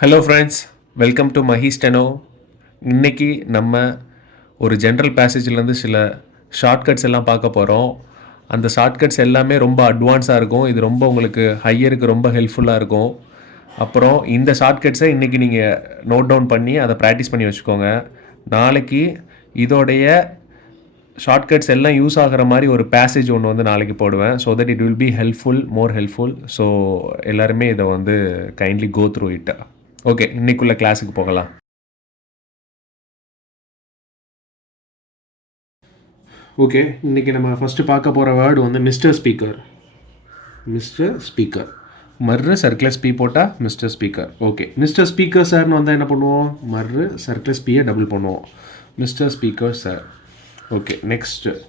Hello friends, welcome to Mahi steno. இன்றைக்கி நம்ம ஒரு ஜென்ரல் பேசேஜ்லேருந்து சில ஷார்ட்கட்ஸ் எல்லாம் பார்க்க போகிறோம். அந்த ஷார்ட்கட்ஸ் எல்லாமே ரொம்ப அட்வான்ஸாக இருக்கும். இது ரொம்ப உங்களுக்கு ஹையருக்கு ரொம்ப ஹெல்ப்ஃபுல்லாக இருக்கும். அப்புறம் இந்த ஷார்ட்கட்ஸை இன்றைக்கி நீங்கள் நோட் டவுன் பண்ணி அதை ப்ராக்டிஸ் பண்ணி வச்சுக்கோங்க. நாளைக்கு இதோடைய ஷார்ட்கட்ஸ் எல்லாம் யூஸ் ஆகிற மாதிரி ஒரு பேசேஜ் ஒன்று வந்து நாளைக்கு போடுவேன். So that it will be helpful, more helpful. So எல்லாருமே இதை வந்து kindly go through it. Okay, இன்னைக்குள்ள கிளாஸுக்கு போகலாம். ஓகே, இன்றைக்கி நம்ம ஃபஸ்ட்டு பார்க்க போகிற வேர்டு வந்து மிஸ்டர் ஸ்பீக்கர். மிஸ்டர் ஸ்பீக்கர் மர்ரு சர்க்கிளஸ் பி போட்டால் mister speaker. Okay, mister speaker சார்னு வந்தால் என்ன பண்ணுவோம்? மர்ரு சர்க்கிளஸ் பியை டபுள் பண்ணுவோம். Mister speaker sir. Okay, next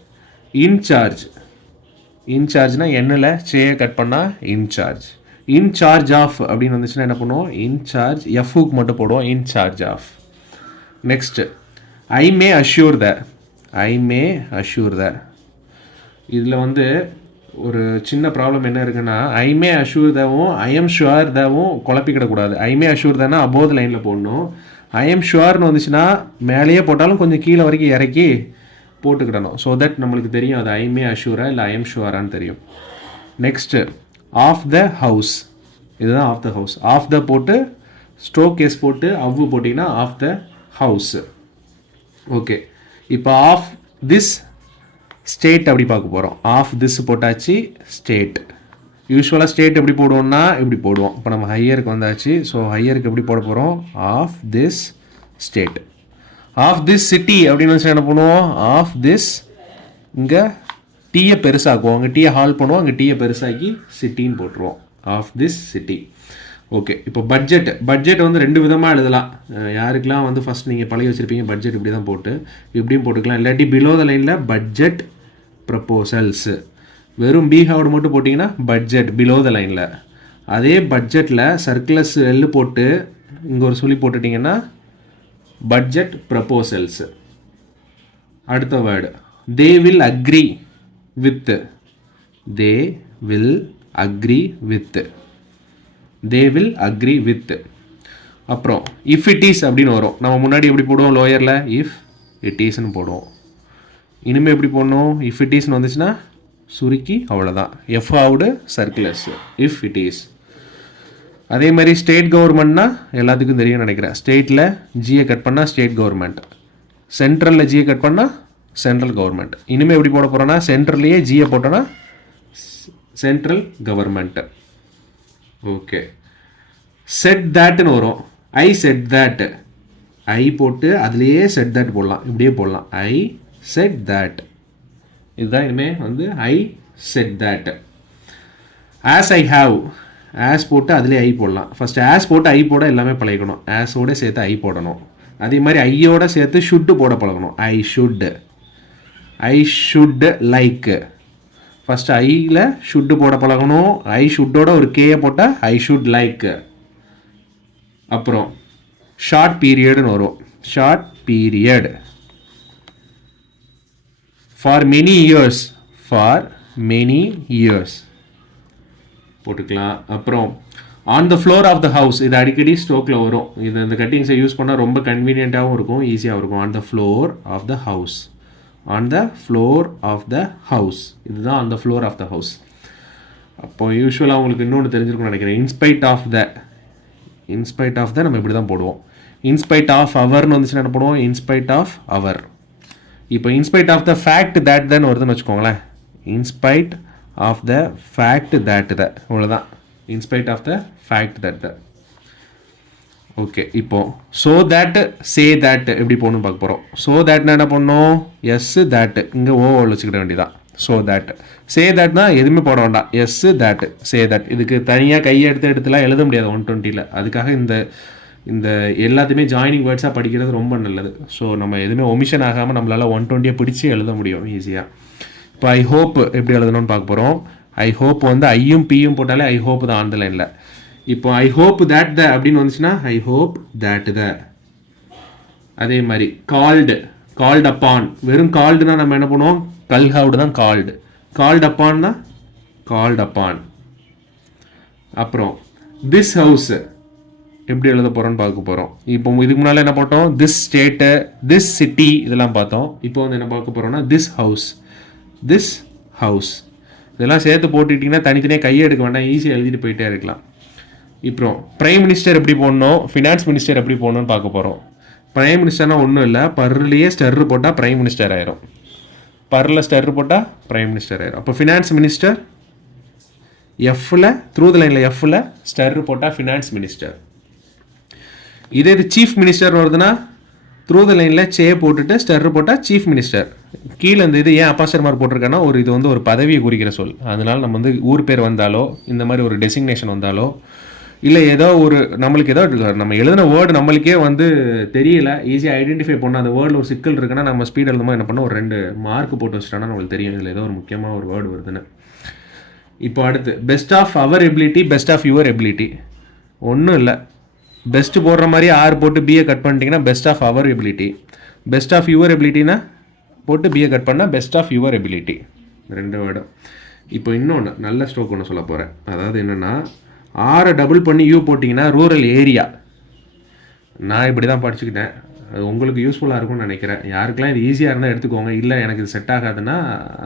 in charge. இன்சார்ஜ்னால் என்னில் சேயை கட் பண்ணால் இன்சார்ஜ். இன்சார்ஜ் ஆஃப் அப்படின்னு வந்துச்சுன்னா என்ன பண்ணுவோம்? இன்சார்ஜ் எஃப்க்கு மட்டும் போடுவோம். In charge of. Next I may assure the. I may assure the. இதில் வந்து ஒரு சின்ன ப்ராப்ளம் என்ன இருக்குன்னா, I may assure தவும் I am sure தவும் குழப்பிக்கிடக்கூடாது. ஐ மே அஷ்யூர் தானே அபோவ் லைனில் போடணும். ஐ எம் ஷுவர்னு வந்துச்சுன்னா மேலேயே போட்டாலும் கொஞ்சம் கீழே வரைக்கும் இறக்கி போட்டுக்கிடணும். ஸோ தட் நம்மளுக்கு தெரியும் அது ஐ மே அஷ்யூரா இல்லை ஐ எம் ஷுவரான்னு தெரியும். Next of the house. இதுதான் of the house. Of the போட்டு ஸ்ட்ரோக் கேஸ் போட்டு அவ்வு போட்டிங்கன்னா ஆஃப் த ஹவுஸ். ஓகே, இப்போ ஆஃப் திஸ் ஸ்டேட் அப்படி பார்க்க போகிறோம். ஆஃப் திஸ் போட்டாச்சு. ஸ்டேட் யூஸ்வலாக ஸ்டேட் எப்படி போடுவோம்னா இப்படி போடுவோம். இப்போ நம்ம ஹையருக்கு வந்தாச்சு. ஸோ ஹையருக்கு எப்படி போட போகிறோம்? Of this state. Of this city அப்படின்னு வச்சு என்ன பண்ணுவோம்? ஆஃப் திஸ், இங்கே டீயை பெருசாக்குவோம். அங்கே டீயை ஹால் பண்ணுவோம், அங்கே டீயை பெருசாக்கி சிட்டின்னு போட்டுருவோம். Of this city. ஓகே, இப்போ பட்ஜெட். பட்ஜெட் வந்து ரெண்டு விதமாக எழுதலாம். யாருக்கெல்லாம் வந்து ஃபஸ்ட் நீங்கள் பழகி வச்சுருப்பீங்க பட்ஜெட் இப்படி தான் போட்டு இப்படியும் போட்டுக்கலாம். இல்லாட்டி பிலோ த லைனில் பட்ஜெட் ப்ரப்போசல்ஸ் வெறும் பீஹாவோடு மட்டும் போட்டிங்கன்னா பட்ஜெட் பிலோ த லைனில். அதே பட்ஜெட்டில் சர்க்குலஸ் எல் போட்டு இங்கே ஒரு சொல்லி போட்டுட்டிங்கன்னா பட்ஜெட் ப்ரப்போசல்ஸ். அடுத்த word they will agree with. They will agree with. They will agree with. அப்புறம் இஃப் இட் இஸ் அப்படின்னு வரும். நம்ம முன்னாடி எப்படி போடுவோம்? லோயரில் இஃப் இட் ஈஸ்ன்னு போடுவோம். இனிமேல் எப்படி போடணும்? இஃப் இட் ஈஸ்ன்னு வந்துச்சுன்னா சுருக்கி அவ்வளோதான். எஃப் ஆவுடு சர்க்குலஸ் இஃப் இட் இஸ். அதே மாதிரி ஸ்டேட் கவர்மெண்ட்னா எல்லாத்துக்கும் தெரியும் நினைக்கிறேன். ஸ்டேட்டில் ஜியை கட் பண்ணால் ஸ்டேட் கவர்மெண்ட், சென்ட்ரலில் ஜியை கட் பண்ணால் சென்ட்ரல் கவர்மெண்ட். இனிமேல் எப்படி போட போகிறோன்னா சென்ட்ரல்லையே ஜியை போட்டோன்னா சென்ட்ரல் கவர்மெண்ட். ஓகே, செட் தேட்னு வரும். I set that. ஐ போட்டு அதுலேயே செட் தேட் போடலாம். இப்படியே போடலாம். ஐ செட் தேட். இதுதான் இனிமேல் வந்து ஐ set that. As I have. As போட்டு அதுலேயே ஐ போடலாம். ஃபஸ்ட்டு ஆஸ் போட்டு ஐ போட எல்லாமே பழகிக்கணும். ஆஸோடு சேர்த்து ஐ போடணும். அதே மாதிரி ஐயோட சேர்த்து ஷுட்டு போட பழகணும். I should. I should like. First ஐயில் ஷுட்டு போட பழகணும். ஐ ஷுட்டோட ஒரு கேயை போட்டால் ஐ ஷுட் லைக். அப்புறம் ஷார்ட் பீரியடுன்னு வரும். Short period. For many years. For many years போட்டுக்கலாம். அப்புறம் on the floor of the house. இது அடிக்கடி ஸ்டோக்கில் வரும். இது இந்த கட்டிங்ஸை யூஸ் பண்ணால் ரொம்ப கன்வீனியண்ட்டாகவும் இருக்கும், ஈஸியாகவும் இருக்கும். On the floor of the house. On the floor of the house. இதுதான் on the floor of the house. அப்போ யூஸ்வலாக உங்களுக்கு இன்னொன்று தெரிஞ்சிருக்கும்னு நினைக்கிறேன். In spite of the. In spite of the நம்ம இப்படி தான் போடுவோம். இன்ஸ்பைட் ஆஃப் அவர்னு வந்துச்சுன்னா என்ன போடுவோம்? In spite of our. இப்போ in spite of the fact that தான் வருதுன்னு வச்சுக்கோங்களேன். In spite of the fact that the. இவ்வளோதான். In spite of the fact that the. Okay, இப்போ ஸோ தேட் சே தேட் எப்படி போகணும்னு பார்க்க போகிறோம். ஸோ தேட்னா என்ன பண்ணணும்? எஸ் தேட் இங்கே ஓவல் வச்சுக்கிட வேண்டியதான். So that. சே தேட்னா எதுவுமே போட வேண்டாம். As that say that. இதுக்கு தனியாக கையை எடுத்துலாம் எழுத முடியாது 120ல். அதுக்காக இந்த எல்லாத்தையுமே ஜாயினிங் வேர்ட்ஸாக படிக்கிறது ரொம்ப நல்லது. ஸோ நம்ம எதுவுமே ஒமிஷன் ஆகாமல் நம்மளால் 120 பிடிச்சி எழுத முடியும் ஈஸியாக. இப்போ ஐ ஹோப் எப்படி எழுதணும்னு பார்க்க போகிறோம். ஐ ஹோப் வந்து ஐயும் பியும் போட்டாலே ஐ ஹோப் தான் ஆன் த லைனில். இப்போ ஐ ஹோப் தேட் த அப்படின்னு வந்துச்சுன்னா ஐ ஹோப் தேட் த. அதே மாதிரி கால்டு. Called upon. வெறும் கால்டுனா நம்ம என்ன பண்ணுவோம்? கல்ஹவுடு தான் கால்டு. கால்டு அப்பான்னா கால்டு அப்பான். அப்புறம் திஸ் ஹவுஸ். எப்படி எழுத போகிறோன்னு பார்க்க போகிறோம். இப்போ இதுக்கு முன்னால் என்ன பார்த்தோம், திஸ் ஸ்டேட்டு, திஸ் சிட்டி இதெல்லாம் பார்த்தோம். இப்போ வந்து என்ன பார்க்க போகிறோம்னா திஸ் ஹவுஸ் இதெல்லாம் சேர்த்து போட்டுக்கிட்டிங்கன்னா தனித்தனியாக கையை எடுக்க வேண்டாம், ஈஸியாக எழுதிட்டு போயிட்டே இருக்கலாம். இப்போ பிரைம் மினிஸ்டர் எப்படி போடணும், ஃபினான்ஸ் மினிஸ்டர் எப்படி போடணும்னு பார்க்க போகிறோம். பிரைம் மினிஸ்டர்னால் ஒன்றும் இல்லை, பர்லேயே ஸ்டர் போட்டால் பிரைம் மினிஸ்டர் ஆயிரும், பர்ரில் ஸ்டர் போட்டால் பிரைம் மினிஸ்டர் ஆயிரும். அப்போ ஃபினான்ஸ் மினிஸ்டர் எஃப்ல த்ரூ த லைனில் எஃப்ல ஸ்டர் போட்டால் ஃபினான்ஸ் மினிஸ்டர். இதே இது சீஃப் மினிஸ்டர் வருதுன்னா த்ரூ த லைனில் சே போட்டுட்டு ஸ்டர் போட்டால் சீஃப் மினிஸ்டர். கீழே இந்த இது ஏன் அப்பாஸ்டர் மார்க் போட்டிருக்கேன்னா இது வந்து ஒரு பதவியை குறிக்கிற சொல். அதனால் நம்ம வந்து ஊர் பேர் வந்தாலோ இந்த மாதிரி ஒரு டெசிக்னேஷன் வந்தாலோ இல்லை ஏதோ ஒரு நம்மளுக்கு ஏதோ நம்ம எழுதின வேர்டு நம்மளுக்கே வந்து தெரியல, ஈஸியாக ஐடென்டிஃபை பண்ண அந்த வேர்டில் ஒரு சிக்கல் இருக்குன்னா நம்ம ஸ்பீட் எழுதுமா என்ன பண்ணோம், ஒரு 2 மார்க் போட்டு வச்சிட்டோன்னா நம்மளுக்கு தெரியும் இதில் ஏதோ ஒரு முக்கியமாக ஒரு வேர்டு வருதுன்னு. இப்போ அடுத்து best of our ability, best of your ability. ஒன்றும் இல்லை, பெஸ்ட்டு போடுற மாதிரி 6 போட்டு பிஏ கட் பண்ணிட்டீங்கன்னா best of our ability, best of your எபிலிட்டினா போட்டு பிஏ கட் பண்ணால் best of your ability, 2 word. இப்போ இன்னொன்று நல்ல ஸ்ட்ரோக் ஒன்று சொல்ல போகிறேன். அதாவது என்னென்னா 6 டபுள் பண்ணி யூ போட்டிங்கன்னா ரூரல் ஏரியா. நான் இப்படி தான் படிச்சுக்கிட்டேன், அது உங்களுக்கு யூஸ்ஃபுல்லாக இருக்கும்னு நினைக்கிறேன். யாருக்கெல்லாம் இது ஈஸியாக இருந்தால் எடுத்துக்கோங்க, இல்லை எனக்கு இது செட் ஆகாதுன்னா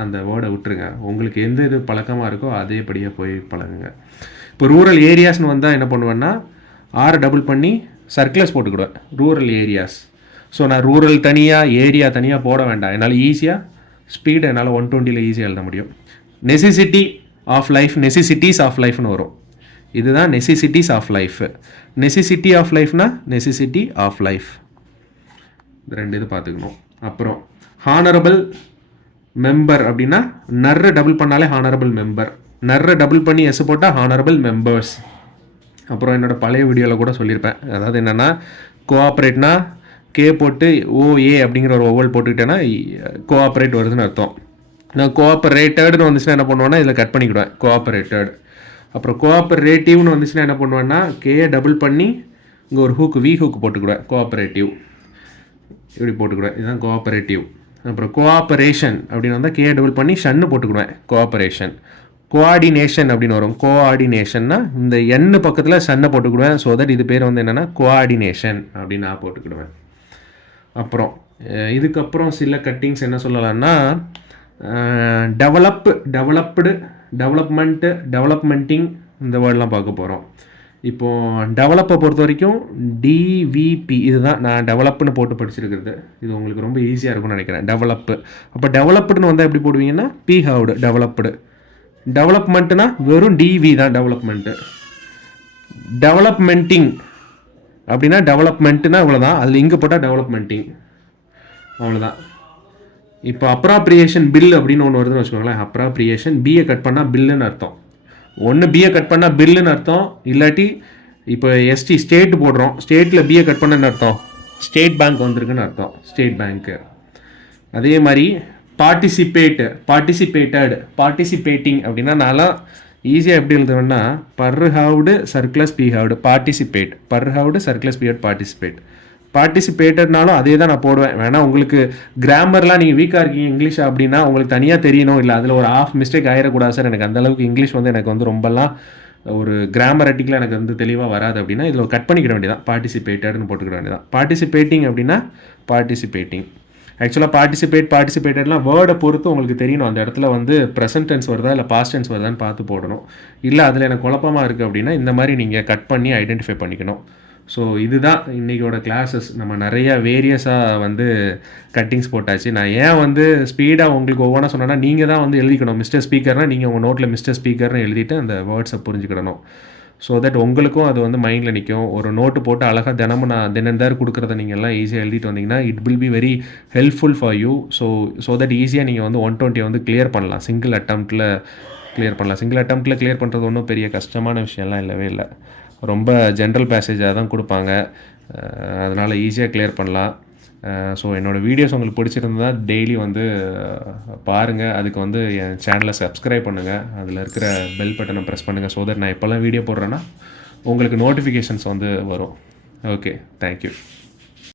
அந்த வேர்டை விட்டுருங்க. உங்களுக்கு எந்த இது பழக்கமாக இருக்கோ அதேபடியாக போய் பழகுங்க. இப்போ ரூரல் ஏரியாஸ்னு வந்தால் என்ன பண்ணுவேன்னா 6 டபுள் பண்ணி சர்க்கிளஸ் போட்டுக்கிடுவேன், ரூரல் ஏரியாஸ். ஸோ நான் ரூரல் தனியாக ஏரியா தனியாக போட வேண்டாம், என்னால் ஈஸியாக ஸ்பீடு என்னால் 120 ஈஸியாக எழுத முடியும். Necessity of life, necessities of லைஃப்னு வரும். இதுதான் necessities of life. Necessity of லைஃப்னா நெசசிட்டி ஆஃப் லைஃப், 2 இது பார்த்துக்கணும். அப்புறம் ஹானரபிள் மெம்பர் அப்படின்னா நர்ரை டபுள் பண்ணாலே ஹானரபிள் மெம்பர், நர்ரை டபுள் பண்ணி எஸ் போட்டால் ஹானரபிள் மெம்பர்ஸ். அப்புறம் என்னோடய பழைய வீடியோவில் கூட சொல்லியிருப்பேன், அதாவது என்னென்னா கோஆப்ரேட்னா கே போட்டு ஓஏ அப்படிங்கிற ஒரு ஒவல் போட்டுக்கிட்டேன்னா கோஆப்ரேட் வருதுன்னு அர்த்தம். நான் கோஆப்ரேட்டட்னு வந்துச்சுன்னா என்ன பண்ணுவேன்னா இதில் கட் பண்ணிக்கிடுவேன் கோஆப்ரேட்டட். அப்புறம் கோஆப்ரேட்டிவ்னு வந்துச்சுன்னா என்ன பண்ணுவேன்னா கேயை டபுள் பண்ணி இங்கே ஒரு ஹூக்கு வி ஹூக்கு போட்டுக்கிடுவேன், கோஆப்ரேட்டிவ் இப்படி போட்டுக்கிடுவேன், இதுதான் கோஆப்ரேட்டிவ். அப்புறம் கோஆப்ரேஷன் அப்படின்னு வந்தால் கேயை டபுள் பண்ணி ஷன்னு போட்டுக்கிடுவேன், கோஆப்ரேஷன். கோஆர்டினேஷன் அப்படின்னு வரும், கோஆர்டினேஷன்னா இந்த எண்ணு பக்கத்தில் சன்னை போட்டுக்கிடுவேன். ஸோ தட் இது பேர் வந்து என்னென்னா கோஆர்டினேஷன் அப்படின்னு நான் போட்டுக்கிடுவேன். அப்புறம் இதுக்கப்புறம் சில கட்டிங்ஸ் என்ன சொல்லலாம்னா டெவலப்டு, டெவலப்மெண்ட்டு, டெவலப்மெண்ட்டிங் இந்த வேர்டெலாம் பார்க்க போகிறோம். இப்போது டெவலப்பை பொறுத்த வரைக்கும் டிவிபி இதுதான் நான் டெவலப்னு போட்டு படிச்சிருக்கிறது. இது உங்களுக்கு ரொம்ப ஈஸியாக இருக்கும்னு நினைக்கிறேன், டெவலப்பு. அப்போ டெவலப்டுன்னு வந்தால் எப்படி போடுவீங்கன்னா பி ஹவுடு டெவலப்டு. டெவலப்மெண்ட்டுனா வெறும் டிவி தான் டெவலப்மெண்ட்டு. டெவலப்மெண்ட்டிங் அப்படின்னா டெவலப்மெண்ட்டுனா இவ்வளோதான், அதில் இங்கே போட்டால் டெவலப்மெண்ட்டிங், அவ்வளோதான். இப்போ அப்ராப்ரியேஷன் பில் அப்படின்னு ஒன்று வருதுன்னு வச்சுக்கோங்களேன். அப்ராப்ரியேஷன் பிஏ கட் பண்ணால் பில்லுன்னு அர்த்தம். ஒன்று பிஏ கட் பண்ணால் பில்லுன்னு அர்த்தம், இல்லாட்டி இப்போ எஸ்டி ஸ்டேட் போடுறோம், ஸ்டேட்டில் பிஏ கட் பண்ணன்னு அர்த்தம் ஸ்டேட் பேங்க் வந்திருக்குன்னு அர்த்தம், ஸ்டேட் பேங்க்கு. அதே மாதிரி பார்ட்டிசிபேட்டிங் அப்படின்னா நான்லாம் ஈஸியாக எப்படி எழுதுவேன்னா பர்ஹவுடு சர்க்ளஸ் பிஹவுடு பார்ட்டிசிபேட், பர்ஹவுடு சர்க்ளஸ் பிஹவுட் பார்ட்டிசிபேட்டட்னாலும் அதே தான் நான் போடுவேன். வேணா உங்களுக்கு கிராமர்லாம் நீங்கள் வீக்காக இருக்கீங்க இங்கிலீஷ் அப்படின்னா உங்களுக்கு தனியாக தெரியணும், இல்லை அதில் ஒரு ஆஃப் மிஸ்டேக் ஆகிடக்கூடாது சார், எனக்கு அந்தளவுக்கு இங்கிலீஷ் வந்து எனக்கு வந்து ரொம்பலாம் ஒரு கிராமரட்டிக்கில் எனக்கு வந்து தெளிவாக வராது அப்படின்னா இதில் கட் பண்ணிக்கிட வேண்டியதான், பார்ட்டிசிபேட்டட்னு போட்டுக்கிட வேண்டியதான். பார்ட்டிசிபேட்டிங் அப்படின்னா பார்ட்டிசிபேட்டிங். ஆக்சுவலாக பார்ட்டிசிபேட்டட்லாம் வேர்டை பொறுத்து உங்களுக்கு தெரியணும், அந்த இடத்துல வந்து ப்ரெசன்ட் டென்ஸ் வருதா இல்லை பாஸ்ட் டென்ஸ் வருதான்னு பார்த்து போடணும். இல்லை அதில் எனக்கு குழப்பமாக இருக்குது அப்படின்னா இந்த மாதிரி நீங்கள் கட் பண்ணி ஐடென்டிஃபை பண்ணிக்கணும். ஸோ இதுதான் இன்றைக்கோட கிளாஸஸ். நம்ம நிறையா வேரியஸாக வந்து கட்டிங்ஸ் போட்டாச்சு. நான் ஏன் வந்து ஸ்பீடாக உங்களுக்கு ஒவ்வொன்றா சொன்னேன்னா நீங்கள் தான் வந்து எழுதிக்கணும். மிஸ்டர் ஸ்பீக்கர்னால் நீங்கள் உங்கள் நோட்டில் மிஸ்டர் ஸ்பீக்கர்னு எழுதிட்டு அந்த வேர்ட்ஸை புரிஞ்சுக்கிடணும். ஸோ தட் உங்களுக்கும் அது வந்து மைண்டில் நிற்கும். ஒரு நோட்டு போட்டு அழகாக தினமும் நான் தினந்தார் கொடுக்குறத நீங்கள் எல்லாம் ஈஸியாக எழுதிட்டு வந்தீங்கன்னா it will be very helpful for you. So that ஈஸியாக நீங்கள் வந்து 120 வந்து கிளியர் பண்ணலாம், சிங்கிள் அட்டம்ப்டில் கிளியர் பண்ணலாம். சிங்கிள் அட்டம்ப்டில் கிளியர் பண்ணுறது ஒன்றும் பெரிய கஷ்டமான விஷயம்லாம் இல்லவே இல்லை, ரொம்ப ஜென்ரல் பேசேஜாக தான் கொடுப்பாங்க, அதனால் ஈஸியாக கிளியர் பண்ணலாம். ஸோ என்னோடய வீடியோஸ் உங்களுக்கு பிடிச்சிருந்தா டெய்லி வந்து பாருங்கள். அதுக்கு வந்து என் சேனலை சப்ஸ்கிரைப் பண்ணுங்கள், அதில் இருக்கிற பெல் பட்டனை ப்ரெஸ் பண்ணுங்கள். ஸோ தட் நான் எப்போல்லாம் வீடியோ போடுறேன்னா உங்களுக்கு நோட்டிஃபிகேஷன்ஸ் வந்து வரும். Okay, thank you.